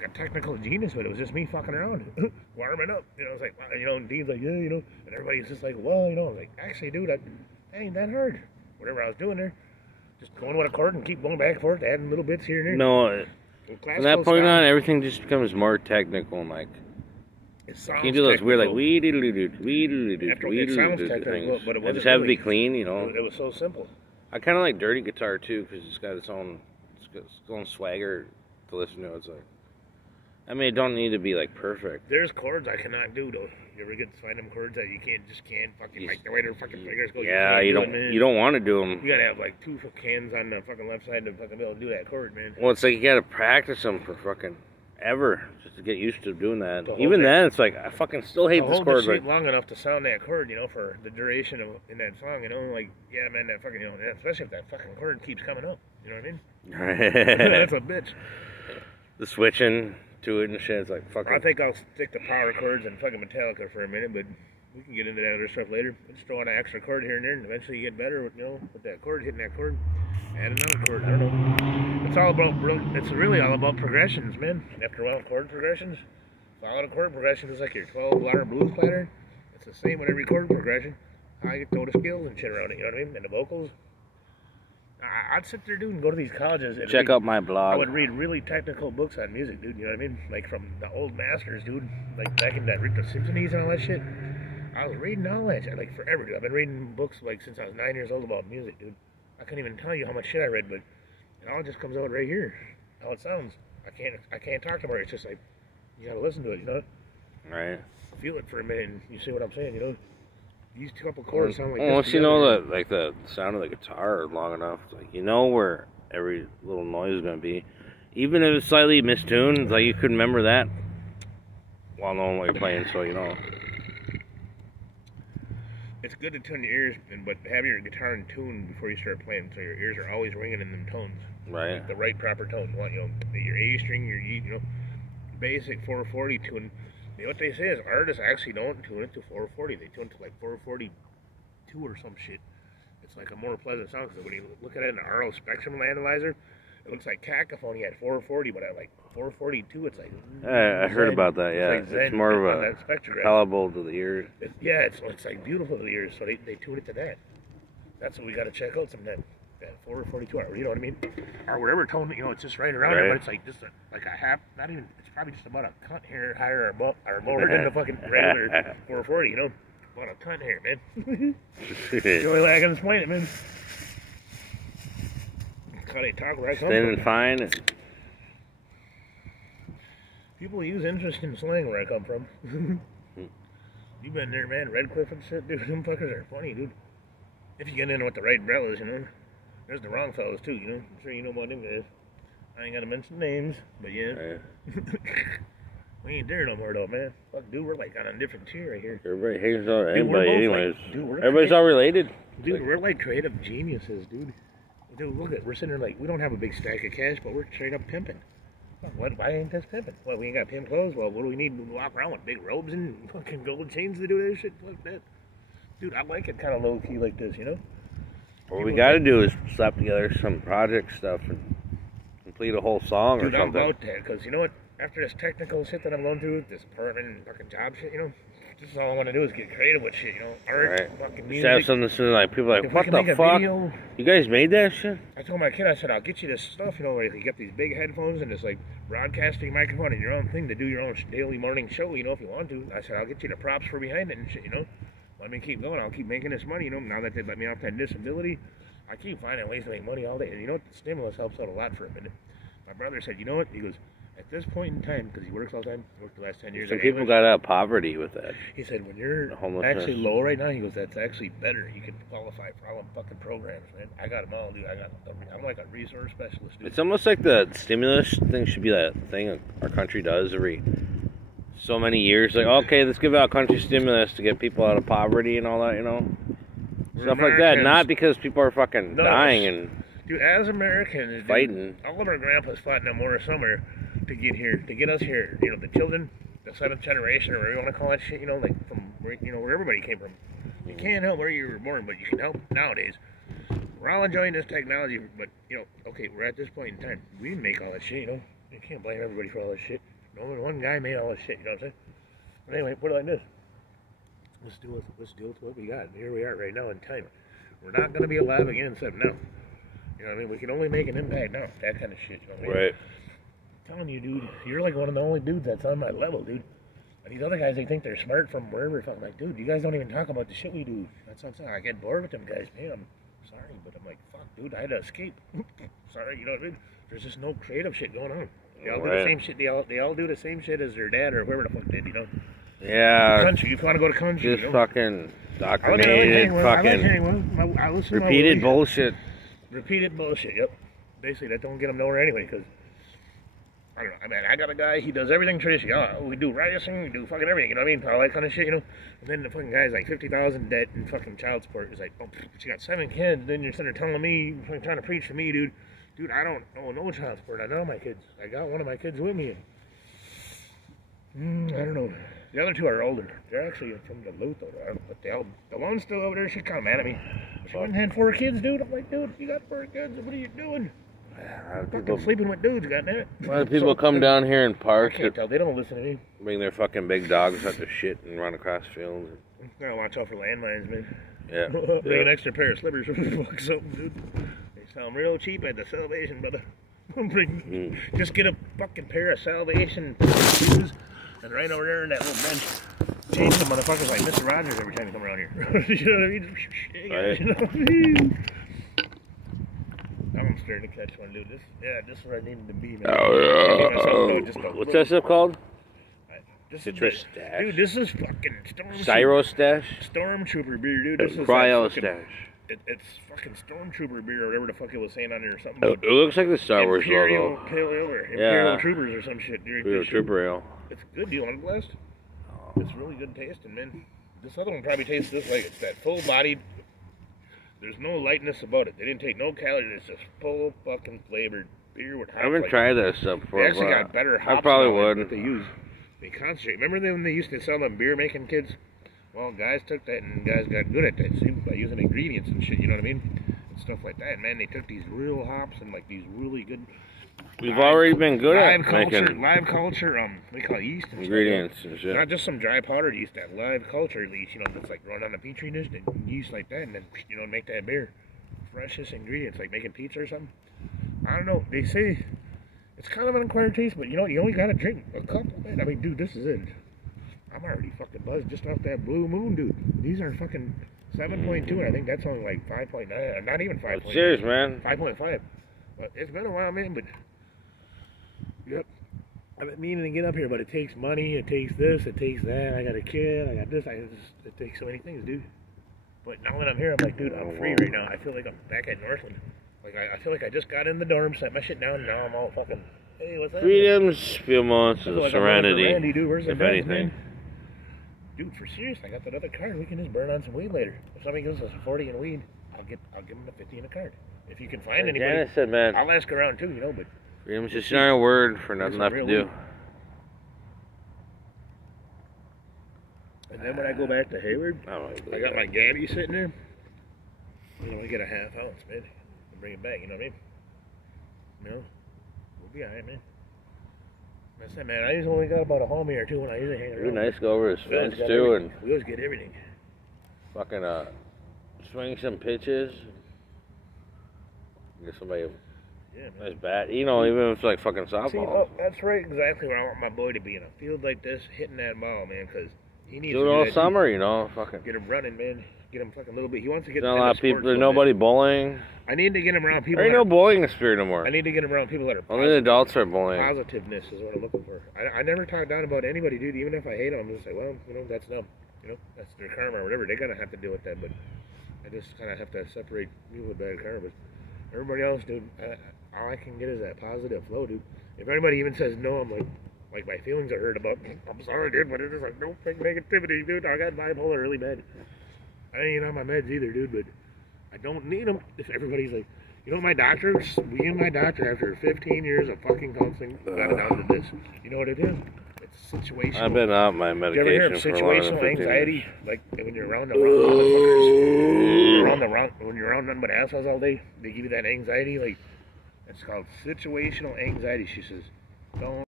like a technical genius, but it was just me fucking around, warming up. You know, it's like, you know, and Dean's like, yeah, you know, and everybody's just like, well, you know, I was like, actually, dude, that ain't that hard. Whatever I was doing there, just going with a chord and keep going back and forth, adding little bits here and there. No, from that point on, everything just becomes more technical and like. Can you do those weird like wee doo doo doo wee doo doo doo wee doo doo things? But it just have to be clean, you know. It was so simple. I kind of like dirty guitar too because it's got its own swagger to listen to. It's like, I mean, it don't need to be like perfect. There's chords I cannot do though. You ever get to find them chords that you can't fucking like the way their fucking fingers go? Yeah, you don't want to do them. You gotta have like 2 cans on the fucking left side to fucking be able to do that chord, man. Well, it's like you gotta practice them for fucking ever just to get used to doing that. Even then, it's like I fucking still hate this chord. Hold long enough to sound that chord, you know, for the duration of in that song, you know, like yeah, man, that fucking, you know, especially if that fucking chord keeps coming up, you know what I mean? That's a bitch. The switching to it and shit, it's like fucking. I think I'll stick to power chords and fucking Metallica for a minute, but we can get into that other stuff later. Just throw on an extra chord here and there, and eventually you get better with, you know, with that chord, hitting that chord. Add another chord. I don't know. It's all about. It's really all about progressions, man. After a while, chord progressions. Follow the chord progressions. It's like your 12-bar blues pattern. It's the same with every chord progression. I get throw the scales and shit around it. You know what I mean? And the vocals. I'd sit there, dude, and go to these colleges. And check out my blog. I would read really technical books on music, dude. You know what I mean? Like from the old masters, dude. Like back in the symphonies and all that shit. I was reading all that shit, like forever, dude. I've been reading books like since I was 9 years old about music, dude. I couldn't even tell you how much shit I read, but it all just comes out right here. How it sounds. I can't talk about it. It's just like you gotta listen to it, you know? Right. Feel it for a minute and you see what I'm saying, you know? These couple chords sound like this. Once you know the sound of the guitar long enough, like you know where every little noise is gonna be. Even if it's slightly mistuned, like you could remember that while knowing what you're playing, so you know. It's good to tune your ears, but have your guitar in tune before you start playing, so your ears are always ringing in them tones. Right. Like the right proper tones. You want, you know, your A string, your E, you know, basic 440 tune. You know what they say is artists actually don't tune it to 440. They tune it to like 442 or some shit. It's like a more pleasant sound because when you look at it in an RO spectrum analyzer, it looks like cacophony at 440, but at like 442, it's like. I heard about that. Yeah, it's more of a palatable to the ears. Yeah, it's like beautiful to the ears, so they tune it to that. That's what we got to check out sometime. That 442 hour, you know what I mean? Or whatever tone, you know, it's just right around there, but it's like just like a half, not even. It's probably just about a cunt hair higher or lower than the fucking regular 440, you know? About a cunt hair, man. The only way I can explain it, man. How they talk where I come from. Thin and fine. People use interesting slang where I come from. You've been there, man. Redcliffe and shit, dude. Them fuckers are funny, dude. If you get in with the right fellas, you know. There's the wrong fellas, too, you know. I'm sure you know about them guys. I ain't gotta mention names, but yeah. We ain't there no more, though, man. Fuck, dude, we're like on a different tier right here. Everybody hates on anybody, anyways. Like, dude, everybody's all related. Dude, we're like creative geniuses, dude. Dude, look at, we're sitting there like, we don't have a big stack of cash, but we're straight up pimping. Why ain't this pimping? What, we ain't got pimp clothes? Well, what do we need to walk around with? Big robes and fucking gold chains to do that shit? Fuck that. Dude, I like it kind of low-key like this, you know? What we gotta do is slap together some project stuff and complete a whole song or something. Dude, I'm about that, because you know what? After this technical shit that I'm going through, this permanent fucking job shit, you know? This is all I want to do is get creative with shit, you know? Art, fucking music. Have something so like people are like, what the fuck? You guys made that shit? I told my kid, I said, I'll get you this stuff, you know, where you get these big headphones and this like broadcasting microphone and your own thing to do your own daily morning show, you know, if you want to. I said, I'll get you the props for behind it and shit, you know? Let me keep going. I'll keep making this money, you know? Now that they let me off that disability, I keep finding ways to make money all day. And you know what? The stimulus helps out a lot for a minute. My brother said, you know what? He goes, at this point in time, because he works all the time, worked the last 10 years. Some people got out of poverty with that. He said, when you're actually low right now, he goes, that's actually better. You can qualify for all them fucking programs, man. I got them all, dude. I'm like a resource specialist, dude. It's almost like the stimulus thing should be that thing our country does every so many years. Like, okay, let's give out country stimulus to get people out of poverty and all that, you know? Stuff like that. Not because people are fucking dying and... Dude, as Americans, fighting. All of our grandpas fought in the war somewhere to get here, to get us here. You know, the children, the 7th generation, or whatever you want to call that shit, you know, like from where, you know, where everybody came from. You can't help where you were born, but you can help nowadays. We're all enjoying this technology, but, you know, okay, we're at this point in time. We didn't make all that shit, you know. can't blame everybody for all this shit. No one guy made all this shit, you know what I'm saying? But anyway, put it like this. Let's deal with what we got. Here we are right now in time. We're not going to be alive again except now. You know what I mean? We can only make an impact now. That kind of shit, you know what I mean? Right. I'm telling you, dude, you're like one of the only dudes that's on my level, dude. And these other guys, they think they're smart from wherever. I'm like, dude, you guys don't even talk about the shit we do. That's what I'm saying. I get bored with them guys, man. I'm sorry, but I'm like, fuck, dude, I had to escape. Sorry, you know what I mean? There's just no creative shit going on. They all do the same shit. They all do the same shit as their dad or whoever the fuck did, you know? Yeah. Country. You want to go to country? Just you know? fucking documented, fucking repeated bullshit. Repeated bullshit. Yep. Basically, that don't get them nowhere anyway. Because I don't know. I mean, I got a guy. He does everything traditional. We do racing. We do fucking everything. You know what I mean? All that kind of shit. You know. And then the fucking guy's like 50,000 debt and fucking child support. He's like, oh, but you got 7 kids. Then you're sitting there telling me, trying to preach to me, dude. Dude, I don't know no child support. I know my kids. I got one of my kids with me. And, I don't know. The other 2 are older. They're actually from Duluth, though. But the one's still over there. She's kind of mad at me. She went and had 4 kids, dude. I'm like, dude, you got 4 kids. What are you doing? Fucking sleeping with dudes, goddamn. A lot of people come down here in parks. I can't tell. They don't listen to me. Bring their fucking big dogs out to shit and run across fields. Gotta watch out for landmines, man. Yeah. Bring an extra pair of slippers for something, dude. They sell them real cheap at the Salvation, brother. Just get a fucking pair of Salvation shoes and right over there in that little bench. Change the motherfuckers like Mr. Rogers every time you come around here. You know what I mean? Right. You know what I mean? I'm starting to catch one, dude. This is where I needed to be, man. What's that stuff called? Citrus Stash. Dude, this is fucking Stormtrooper beer, dude. This is Cryo Stash. It's fucking Stormtrooper beer or whatever the fuck it was saying on there or something. It looks like the Star Wars logo. Imperial Troopers or some shit. Imperial Trooper Ale. It's good. Do you want a glass? It's really good tasting, man. This other one probably tastes just like it's that full-bodied. There's no lightness about it. They didn't take no calories. It's just full fucking flavored beer with hops. I haven't tried this stuff before. They actually got better hops. I probably would. That they use. They concentrate. Remember when they used to sell them beer making kids? Well, guys took that and guys got good at that, see, by using ingredients and shit, you know what I mean? And stuff like that. Man, they took these real hops and like these really good... We've already been good at making... Live culture, we call it yeast and ingredients stuff. And shit. Not just some dry powdered yeast, that live culture yeast, you know, that's like run on a petri dish, and yeast like that, and then, you know, make that beer. Freshest ingredients, like making pizza or something. I don't know, they say... It's kind of an acquired taste, but you know, you only gotta drink a couple, man. I mean, dude, this is it. I'm already fucking buzzed just off that Blue Moon, dude. These are fucking 7.2, and I think that's only like 5.9. Not even 5.9. Cheers, man. 5.5. But it's been a while, man, but... Yep. I've been meaning to get up here, but it takes money, it takes this, it takes that. I got a kid, I got this, it takes so many things, dude. But now that I'm here, I'm like, dude, I'm free right now. I feel like I'm back at Northland. Like, I feel like I just got in the dorm, set my shit down, and now I'm all fucking, hey, what's that? Freedoms, few months of serenity, Randy, dude. Where's the if bed, anything. Man? Dude, for serious, I got that other card. We can just burn on some weed later. If somebody gives us a 40 in weed, I'll give them a 50 in a card. If you can find anybody, Janice said, man, I'll ask around too, you know, but... Freedom's just not a word for nothing left to do. Weed. And then when I go back to Hayward, I got my Gabby sitting there. You know, I get a half ounce, man, and bring it back, you know what I mean? You know, we'll be alright, man. I said, man, I usually only got about a homie or two when I usually hang around. It'd be nice to go over his fence, too, and... We always get everything. Fucking, swing some pitches. Get somebody a nice bat. You know, even if it's like fucking softball. See, oh, that's right, exactly where I want my boy to be, in a field like this, hitting that ball, man, because he needs to do it all summer, you know, fucking. Get him running, man. Get him fucking a little bit. He wants to get a lot of people. There's nobody bowling. I need to get him around people. There ain't no bowling in the spirit no more. I need to get him around people that are only the adults are bowling. Positiveness is what I'm looking for. I never talk down about anybody, dude. Even if I hate them, I'm just like, well, you know, that's them. You know, that's their karma or whatever. They're gonna have to deal with that. But I just kind of have to separate people with bad karma. But everybody else, dude, all I can get is that positive flow, dude. If anybody even says no, I'm like my feelings are hurt about. I'm sorry, dude, but it's just like no fake negativity, dude. I got bipolar really bad. I ain't on my meds either, dude, but I don't need them. If everybody's like, you know, my doctor, me and my doctor, after 15 years of fucking counseling, got it down to this. You know what it is? It's situational. I've been out my medication for situational anxiety, years. Like when you're around the wrong motherfuckers, when you're around nothing but assholes all day, they give you that anxiety. Like, it's called situational anxiety. She says, Don't